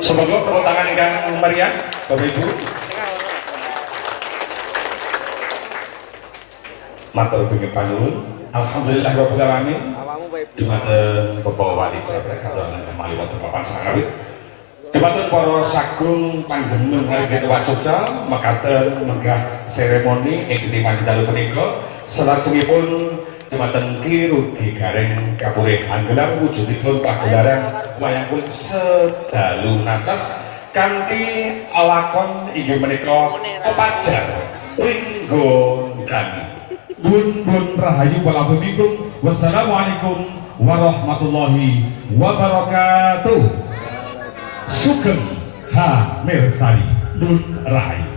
Semoga tepuk tangan ingkang meriah Bapak Ibu. Matur bingit panuwun. Alhamdulillah rabbil alamin. Dumateng Bapak Wali Kota Mali wonten papan sangawit. Dumateng para sagung pandhemen Ngarep Wacoksa mekaten menggah seremoni ing timan dalu punika salajengipun dumateng Ki Rudi Gareng Kapurih anggelam wujudipun pagelaran wayang kulit sedalu natas kanthi lakon inggih menika pepajar Pringgondani. Bun rahayu walafikum. Wassalamualaikum warahmatullahi wabarakatuh. Sugeng Ha Mirsani Dun Rahayu.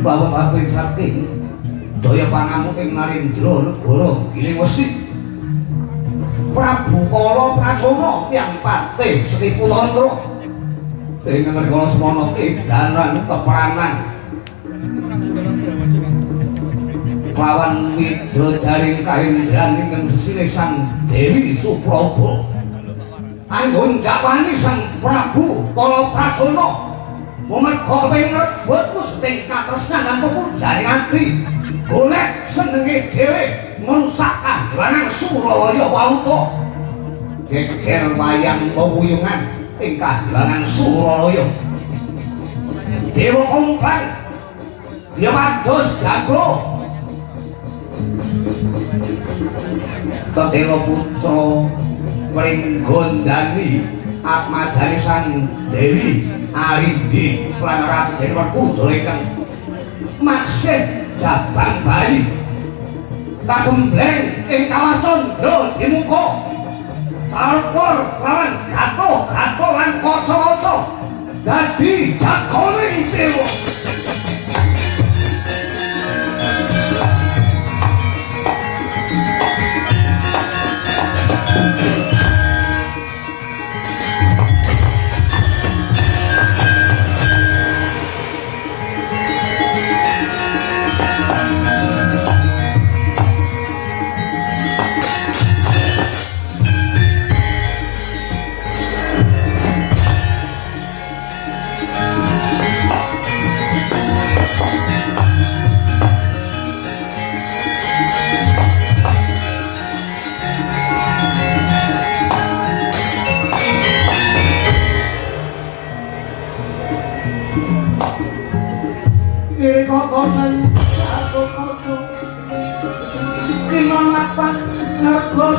bahwa kabeh saking daya pangamuk ing Narendra negara Giling Wesi. Prabu Kala Pracana yang patih Sri Pulandra ing negara Semana edaran keperanan lawan widodari kaendran ingkang sesile Sang Dewi Supraba. Anggon japani Sang Prabu Kala Pracana momen kepengin rebut Gusti katresnan lan pepujane ati golek senenge dhewe ngrusak kahyangan Surawaya wauta geger wayang pawuyungan ing kahyangan Surawaya Dewa Kompang ya wados jago Tetela putra Pringgondani Atmadani Sang Dewi Arimbi lan Raden Werkudara ingkang maksih jabang bayi kagembleng ing Kawacandra dimuka Talpur lawan Gato lan Kaca-kaca dadi jagoning dewa.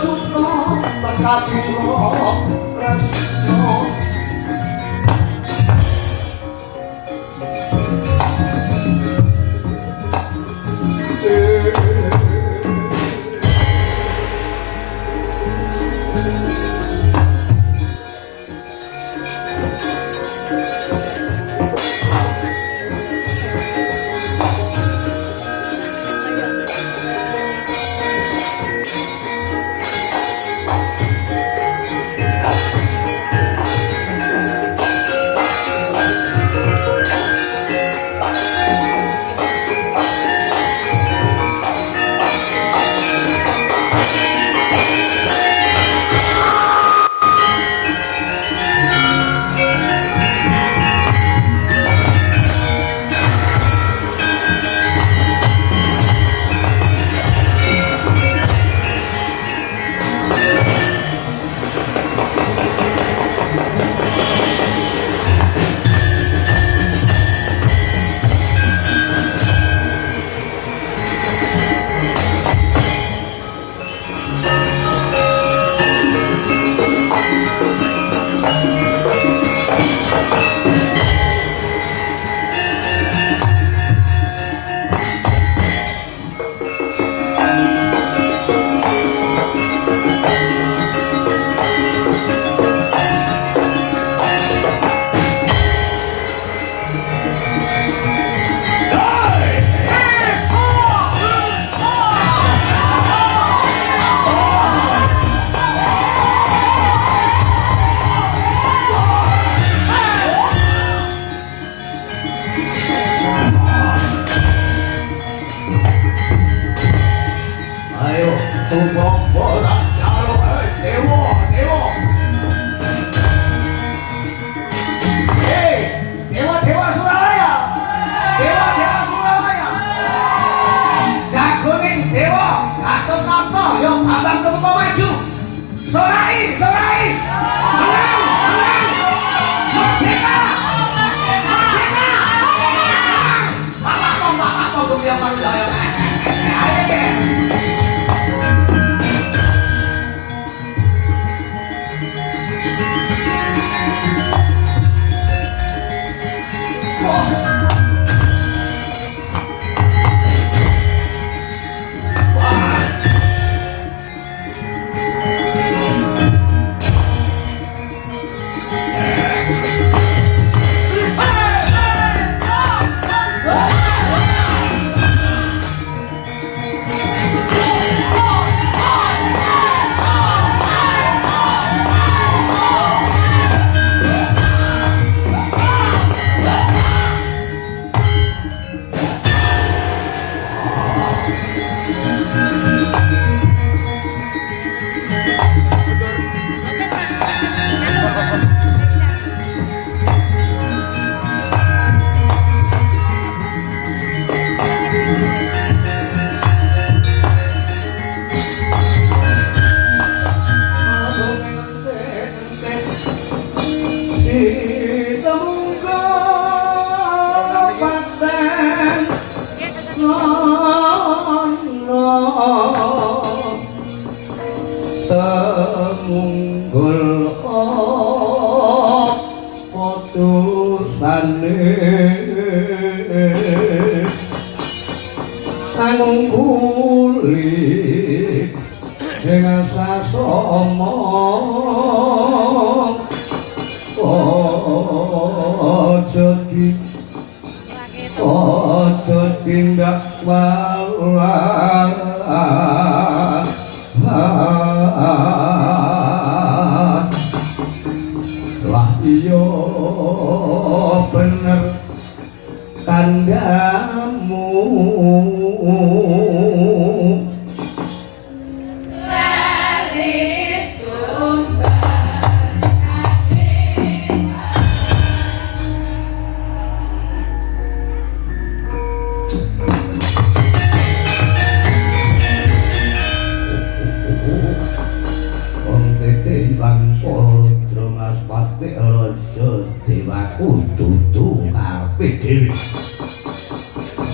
sutra pakapira tresno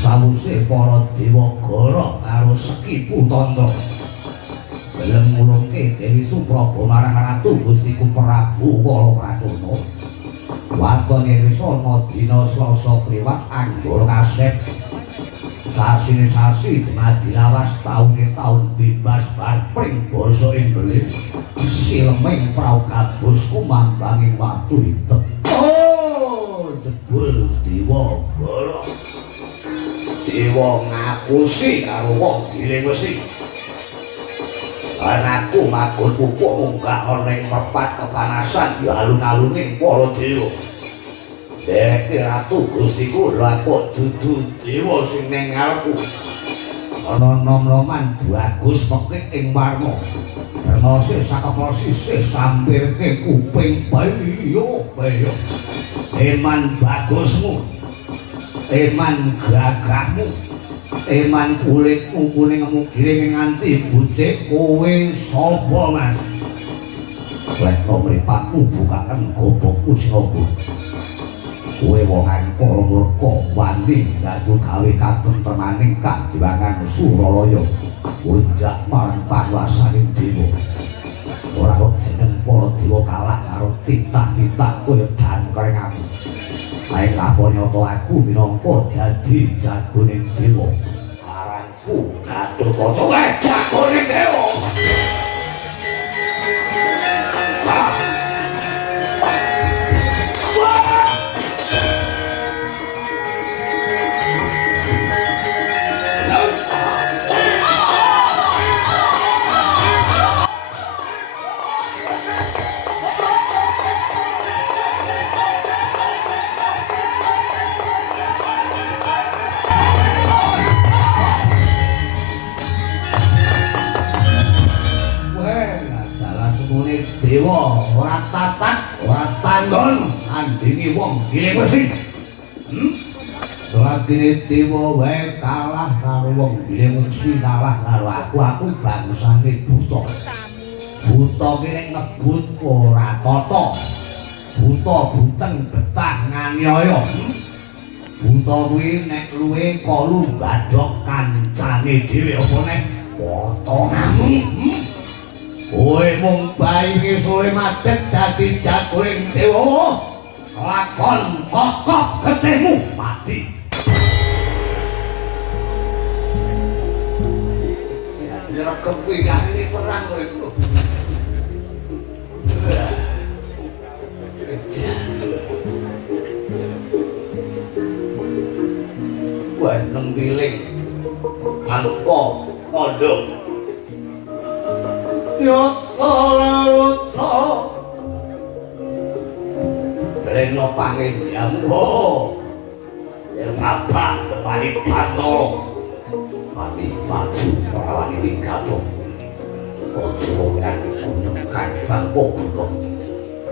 sawuse para dewa goro karo Sekipu Tantra gelem ngulungke Dewi Supraba marang Ratu Gustiku Prabu Walapracana. Watone Risana dina Selasa kliwat anggur kasep. Sasine sasi dumadi lawas taune taun bebas barpring basa Inggris. Sileming prau kabus kumambanging watu hitam. Oh, jebul dewa bala. Dewa ngapusi karo wong giling wesi. Anakku makul pupuk munggah ana ing pepat kepanasan ya alun-aluning para dewa. Dek Ratu Gustiku lho aku dudu dewa sing ning ngarepku. Ana nom-noman bagus pekik ing warna. Termose sakepel sisih sampirke kuping bayo. Eman bagusmu. Eman gagahmu. Eman kulitmu kuning giring nganti bucik kowe sapa Mas? Lekno mripatmu bukaken gobokmu sing apa? Kowe wong para murka wani nganggo gawe katentremaning kajiwangan Suralaya. Unjak marang panguwasaning dewa. Ora kok jeneng para dewa kalah karo titah-titah kowe dangkring aku. Aing lapor nyoto aku minangka dadi jagoning dewa. Aranku Gatotkaca jagoning dewa. Dewa ora tatat, ora tanggon andingi wong giling wesi. Latine dewa wae kalah karo wong giling wesi, kalah karo aku bangsane buta. Buta ki nek ngebut ora tata. Buta buteng betah nganiaya. Buta kuwi nek luwe kolu badhok kancane dhewe apa nek potonganmu. Kowe mung bayi iki sore macet dadi jagoing dewa. Lakon kokok getihmu mati. Ya kuwi ini perang kowe iku. Kowe nang piling tanpa kondom. Yotsa Reno pangin jambo Ngabah kepani patolo Pati maju perawani winggato Ojo kan gunung kandang gunung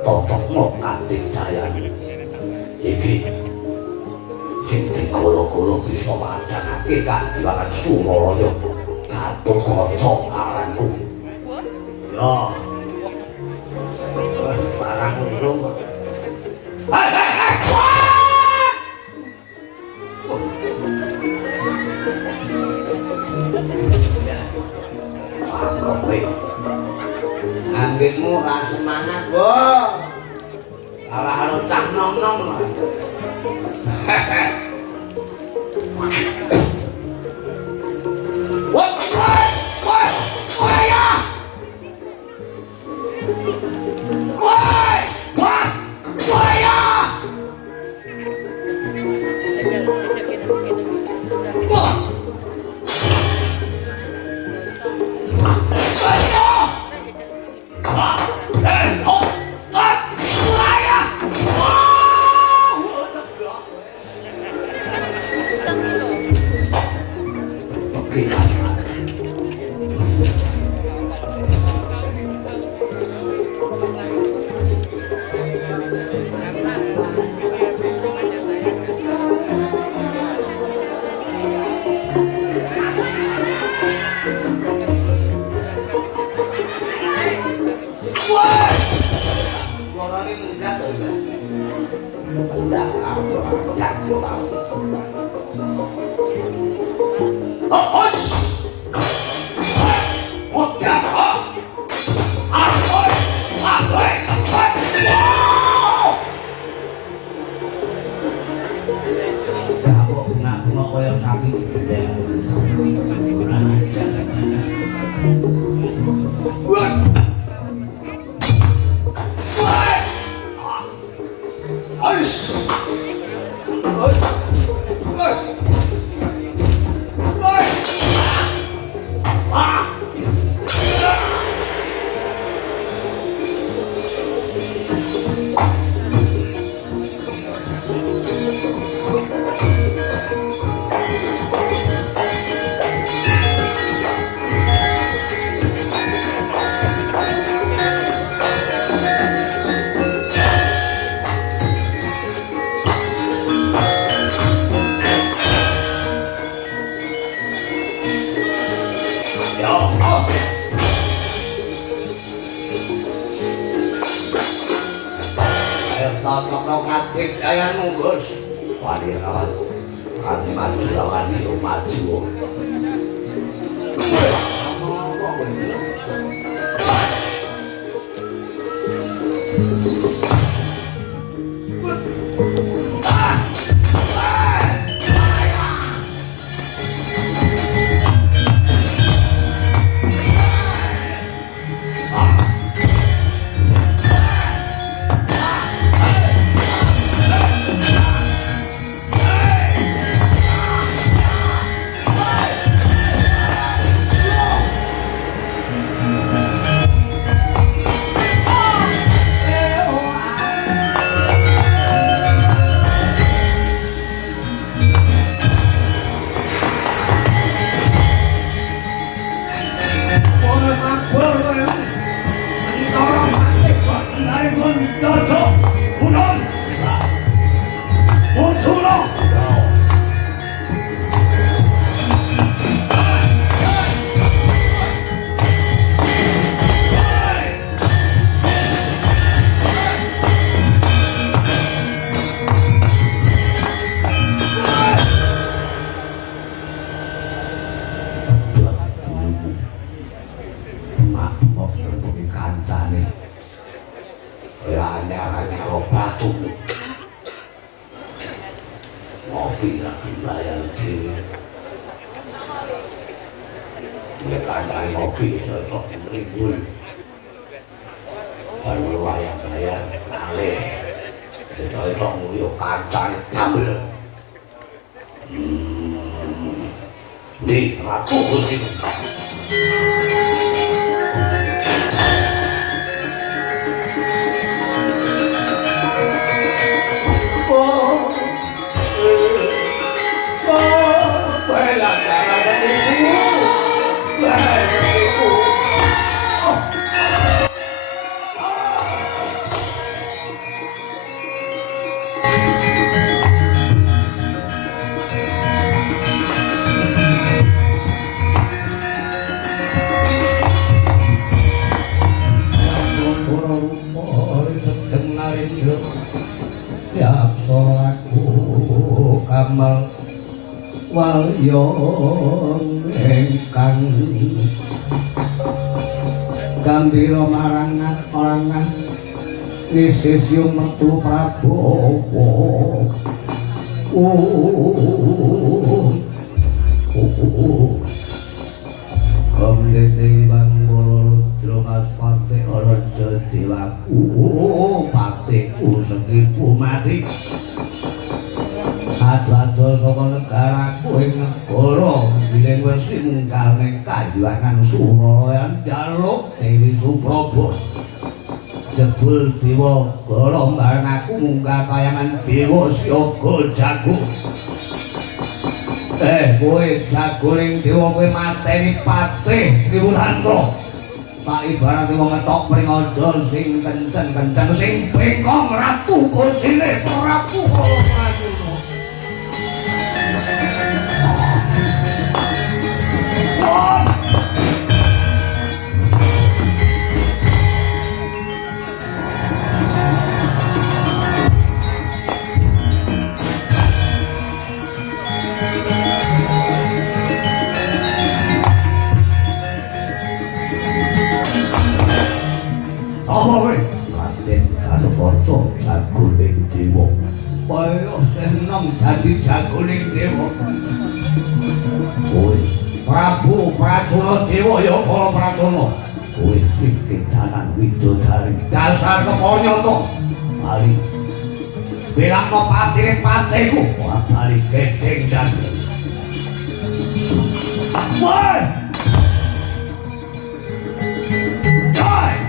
Totok no kanti dayan Iki sing digolo-golo bisa madangake Kandiwangan Suralaya Gatotkaca aranku. Ya. Barang ngono. Anggenmu ra semangat, Go. Kalah karo cah nom-nom. kaya sakit benda. Kurang ajar. Wah! Wah! Ais! Wah! Wah! Wah! Ah! Katik kaya nunggus wali rawat kami maju lawan yo maju Gambira marangan Isis yung metu Prabowo Kamlete Banggolo Rudra Mas Pate Raja Dewaku Pateku Segipu mati Adwadol saka negaraku ing negara bileng wesi mungkane kayuwanan Suraya njaluk Dewi Supraba jebul dewa golombaran aku munggah kayangan dewa siaga jago kowe jagoning dewa kowe mateni patih Triwulandra tak ibarat wong ngetok pringaja sing kenceng-kenceng sing bengkong ratu kocine Prabu Kalamanuna Raden Kanokoco jagoning dewa Kaya seneng dadi jagoning dewa. Kowe Prabu Pracuna Dewa ya kala Pracuna. Kowe sing danan widodari dasar keponyana. Mari bilang no patine pateku, mari gedeng dan. Woi! Woi!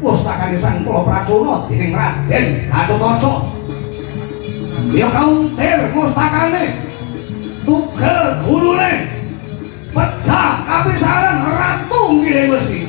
pustakane Sang Kula Pracuna dening Raden Gatotkaca. Ya kauntir pustakane tugel gulune pecah kapisaran ratu nggih mesti.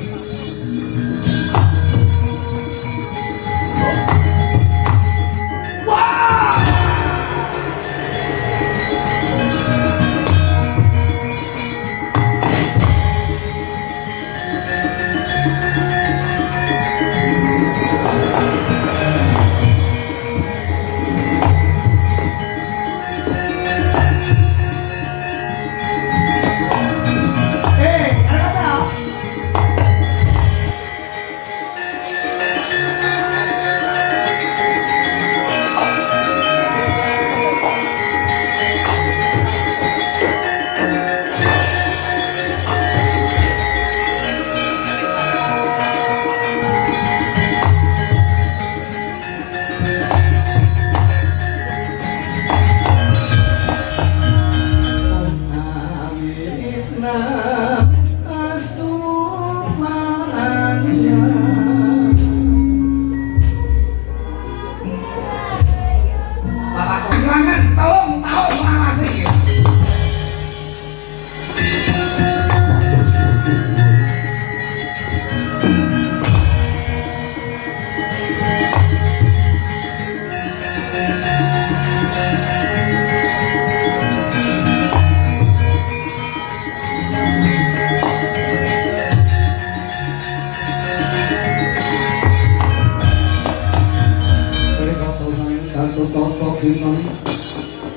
kinon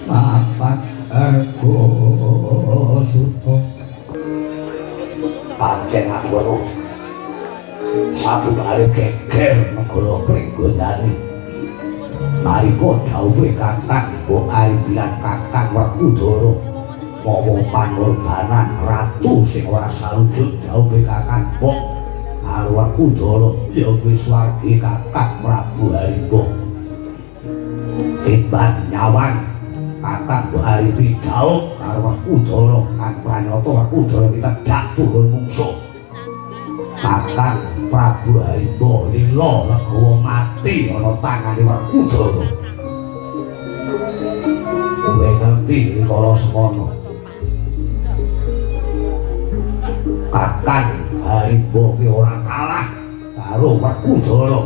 mapat ego suto pancen aku ero sabubare geger negara Pringgondani nalika dawuhe Kakang Mbok Arimbilan Kakang Werkudara mawa panurbanan ratu sing ora salujud dawuhe Kakang Mbok karo Werkudara ya wis wargi Kakang Prabu Harimba timbang nyawan Kakang Mbok Arimbi jauh karo Werkudara kan pranyata Werkudara ditedak turun mungsuh Kakang Prabu Harimba lila legawa mati ana tangane Werkudara kowe ngerti kala semono Kakang Harimba ki ora kalah karo Werkudara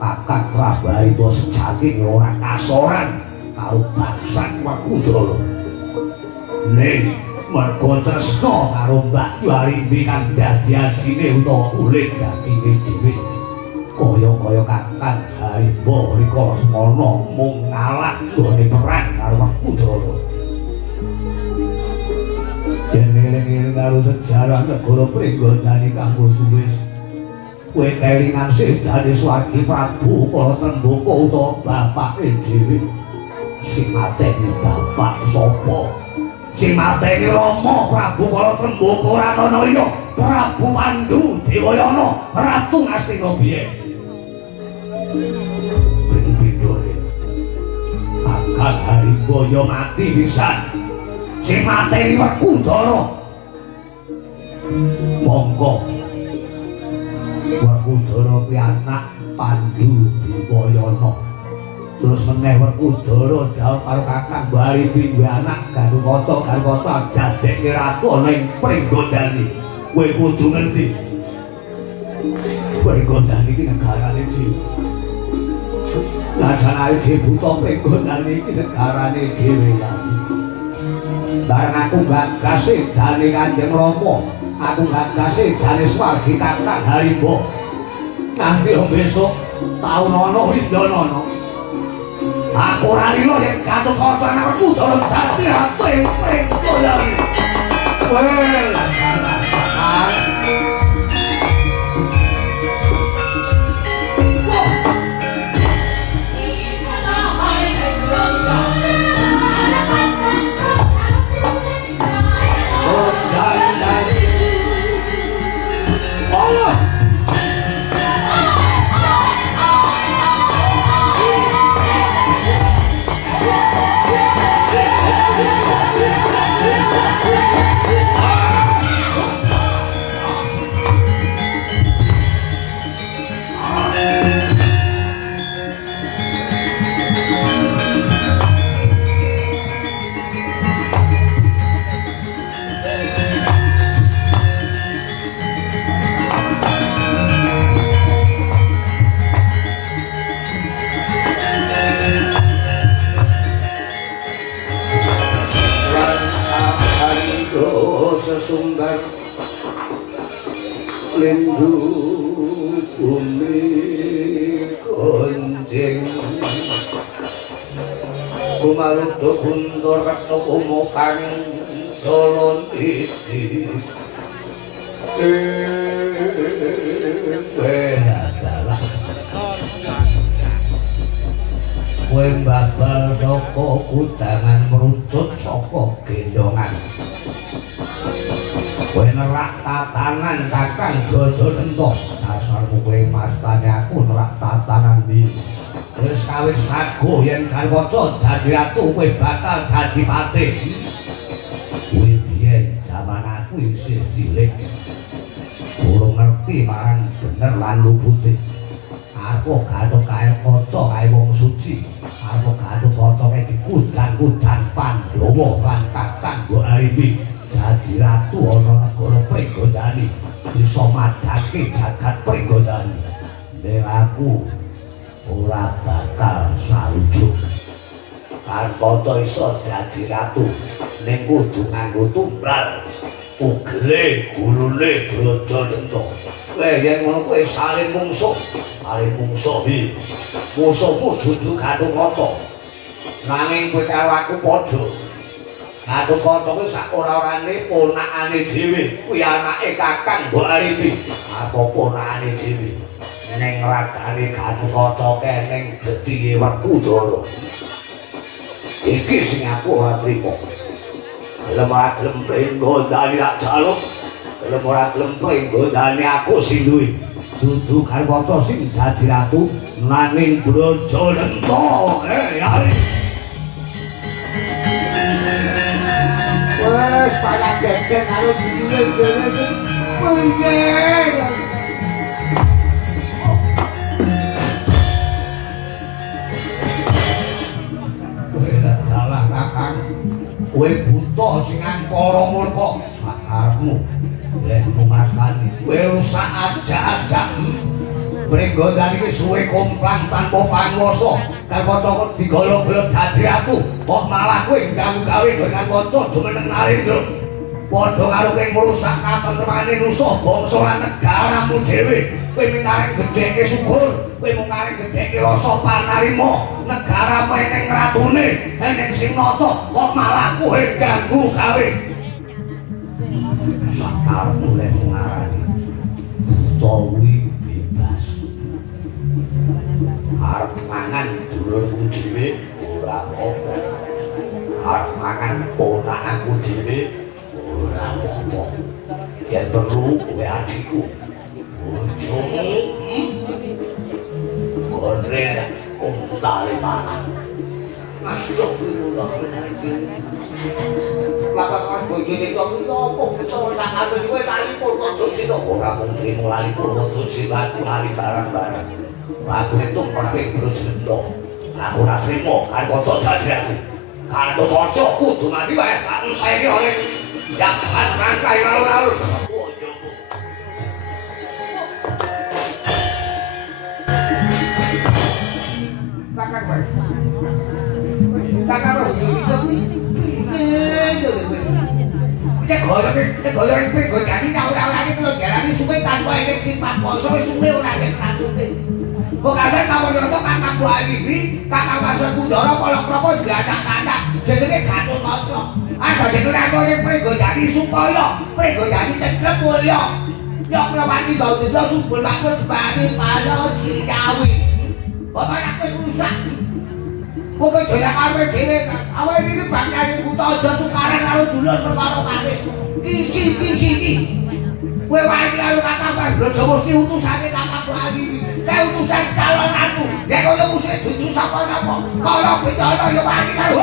Kakang Prabu Harimba sejati ora kasoran karo bangsa Werkudara ning mergo tresna karo Mbak Yu Arimbi kang dadi adine utawa kulit daginge dhewe kaya-kaya Kakang Harimba rikala semana mung ngalah nggone perang karo Werkudara yen eling-eling karo sejarah negara Pringgondani kanggo suwis kowe kelingan sedane Swargi Prabu Kala Trembaka utawa bapake dhewe sing mateni bapak sapa sing mateni Rama Prabu Kala Trembaka ora ana liya Prabu Pandu Dewayana Ratu Ngastina biyen pindhone Kakang Harimba ya mati pisan sing mateni Werkudara monggo Werkudara kuwi anak Pandu Dewayana terus meneh Werkudara dawuh karo Kakang Mbok Arimbi duwe anak Gatotkaca dadekke ratu ana ing Pringgondani kowe kudu ngerti Pringgondani iki negarane dhewe Lajanane dibuta Pringgondani iki negarane dhewe bareng aku gagas edane Kanjeng Rama aku gagas edane Swargi Kakang Harimba nanti besok taun ana Windanana aku ora lilo yen Gatotkaca nang Werkudara dadi ratu ing Pringgondani sesunggar lindu bumi konjeng kumarudo guntur retno kumokan solon titi kowe babal saka kudangan merucut saka gendongan kowe nerak tatanan Kakang Jodonento dasarmu kowe mastane aku nerak tatanan iki wis kawit sago yen Garwaca dadi ratu kowe bakal dadi patih kowe biyen jaman aku isih cilik urung ngerti marang bener lan lupute aku Gatotkaca kae wong suci aku Gatotkaca kae dikudan-kudan Pandhawa lan Kakang Mbok Arimbi dadi ratu ana negara Pringgondani bisa madhake jagat Pringgondani ning aku ora bakal sarujuk Gatotkaca iso dadi ratu ning kudu nganggo tumbal ugele gulune Brajadenta kowe yen ngono kowe saling mungsuh iki musuhmu dudu Gatotkaca Nanging kowe karo aku padha. Aku kanca kuwi sak ora-orane ponakane dhewe. Kuwi anake Kakang Mbok Arifi. Apa ponakane dhewe? Ning ragane Gatotkaca keneng gedhe Werkudara. Iki sing aku ora trima. Gelem ora gelem penggo dani tak jaluk. Gelem ora gelem penggo dani aku sing duwe. Dudu Gatotkaca sing dadi ratu nanging Brajalenta. Ari. Wes pada geger karo dulure dhewe sing punjer. Kowe dalah Kakang. Kowe buta sing angkara murka sakarmu. Leh mumasani. Kowe rusak ajak-ajak. Pringgodan iki suwe komplang tanpa panguwasa. Gatotkaca digolong-golong dadi ratu, kok malah kowe ganggu-gawe dengan kanca jumeneng Narendra. Padha karo kowe ngrusak katentremane nusa bangsa lan negaramu dhewe. Kowe minareng gedheke syukur, kowe mung areng gedheke rasa panarima. Negaramu eneng ratune, eneng sing nata, kok malah kowe ganggu-gawe. Sakarmu leh ngarani. Utawi arep mangan dulurku dhewe ora apa-apa. Arep mangan ponakku dhewe ora apa-apa. Yen perlu kowe adikku. Bojomu. Gore untale mangan. Astagfirullahaladzim. Lapangan bojone kok apa buta sakane kowe kali Purwodo sira ora mung trimo lali Purwodo sira lali barang-barang. Aku itu penting Brajalenta. Aku ora trimo kan kanca dadi aku. Gatotkaca kudu mati wae tak enteni oleh jaman rangkai lalu-lalu. Kakak wae. Kakak wae iki kuwi. Cek goyo iki go jadi ora-orane terus jarane suwe tanpa iki simpan poso suwe ora nek katute. Kok kadang kamu nyoto Kakang Mbok Arifi, Kakang Werkudara kala-kala diacak-acak jenenge Gatotkaca. Ada jenenge atone Pringgojati supaya Pringgojati cecep mulya. Nyok Prawati Bauduta subul makmur bani palo dicawi. Bapak aku rusak. Pokoke jaya karwe dhewe. Awake iki bangsane buta aja tukaran karo dulur perkara karis. Iki. Kowe wae karo Kakang Brajawuh ki utusane Kakang Mbok Arifi. Kae utusan calon aku. Nek koyo musuh dudu sapa-sapa. Kala bedana ya wani karo.